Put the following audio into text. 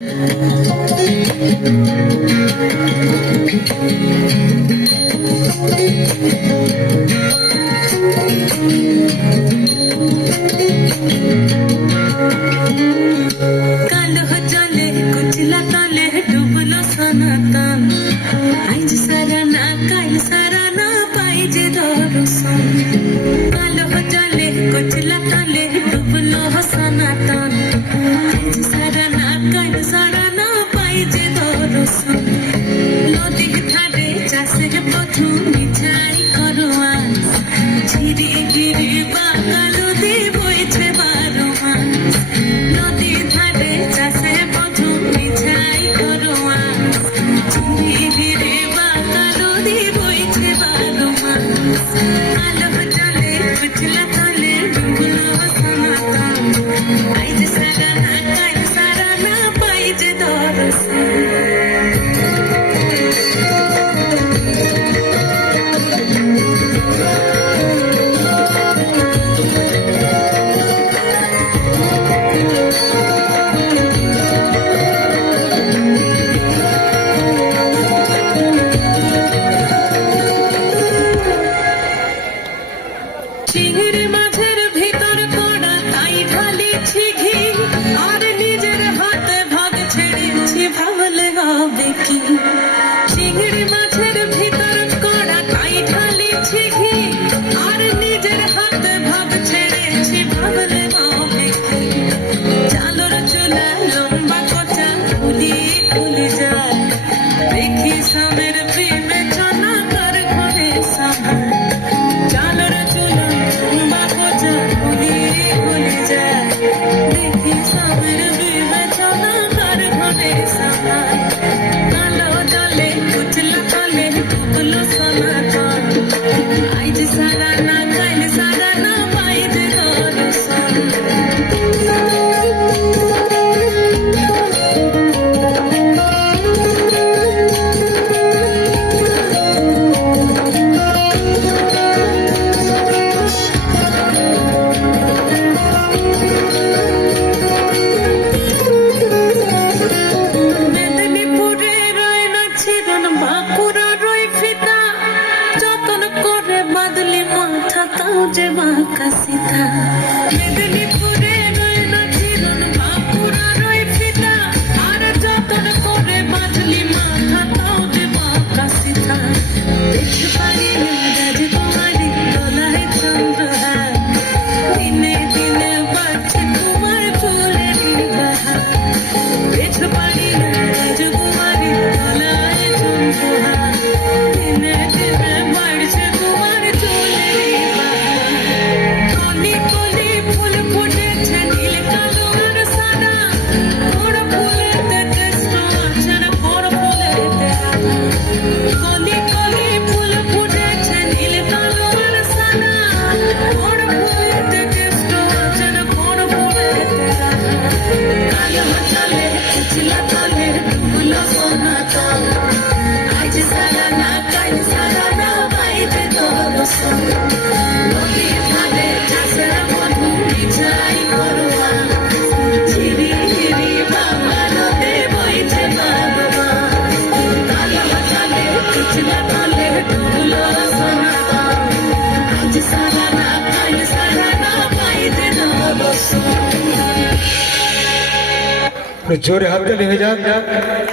कालो जले कुचला तले डुबलो सनातन आज सारा ना काल सारा ना पाइजे दर्शन कालो जले कुचला तले डुबलो सनातन आज सारा ना काल सारा ना पाइजे दर्शन नदी धारे चाषेर पथु मिठाई करवा झिरी गिरी बागालो दे বইছে বারো মাস নদী ধারে চাষে বধু মিঠাই করোয়া ঝিরি ঝিরি বাগালো দে বইছে বারো মাস আলো জলে কুচলা তলে ডুবলো সনাতন আইজ সারা না কাল সারা না পাইছে দর্শন চিংড়ির মাছের ভিতর কড়া তাই ঢালিছি ঘি আর নিজের হাতে ভাগ ছেড়েছি ভাবলে হবে কি চিংড়ি মাছের ভিতর কড়া তাই ঢালিছি ঘি আর নিজের হাতে ভাগ ছেড়েছি ভাবলে হবে কি চালর চুলা লম্বা কচা ফুলি ফুলি যায় দেখি সামের প্রেমে চানা কার ঘরে সামা চালর চুলা লম্বা কচা ফুলি ফুলি যায় দেখি সামের প্রেমে চানা কার ঘরে সামা কালো জলে কুচলা তলে ডুবলো সনাতন আইজ সারা না কাল সারা না পাইছে দর্শন মেদিনীপুরে রয় না ছিলেন বাঁকুড়া রয় ফিতা যতন করে বাদলি মাথা তাও যে বাঁকা সিধা মেদিনীপুরে রয় না ছিলেন বাঁকুড়া রয় ফিতা আর যতন করে বাদলি মাথা তাও যে বাঁকা সিধা দেখতে পারি রাজকুমারী দোলায় চন্দ্রহার দিনে দিনে বাড়ছে তোমার ফুলের বাহার দেখতে পারি রাজকুমারী দোলায় চন্দ্রহার দিনে দিনে বাড়ছে তোমার চুলের বাহার কলি কলি ফুল ফুটেছে নীল কালো আর সাদা বড় ফুলেতে কৃষ্ণ আছেন বড় ফুলেতে কলি কলি ফুল ফুটেছে নীল কালো আর সাদা বড় ফুলেতে কৃষ্ণ আছেন বড় ফুলেতে কালো জলে কুচলা তলে ডুবলো সনাতন আজ সারা না কাল সারা না পাইছে দর্শন নদী ধারে চাষের বধু মিঠাই করোয়া ঝিরি ঝিরি বাগালো দে বইছে বারো মাস কালো জলে কুচলা তলে ডুবলো সনাতন আজ সারা না কাল সারা না পাইছে দর্শন जोरे हाथ ताली हो जाए।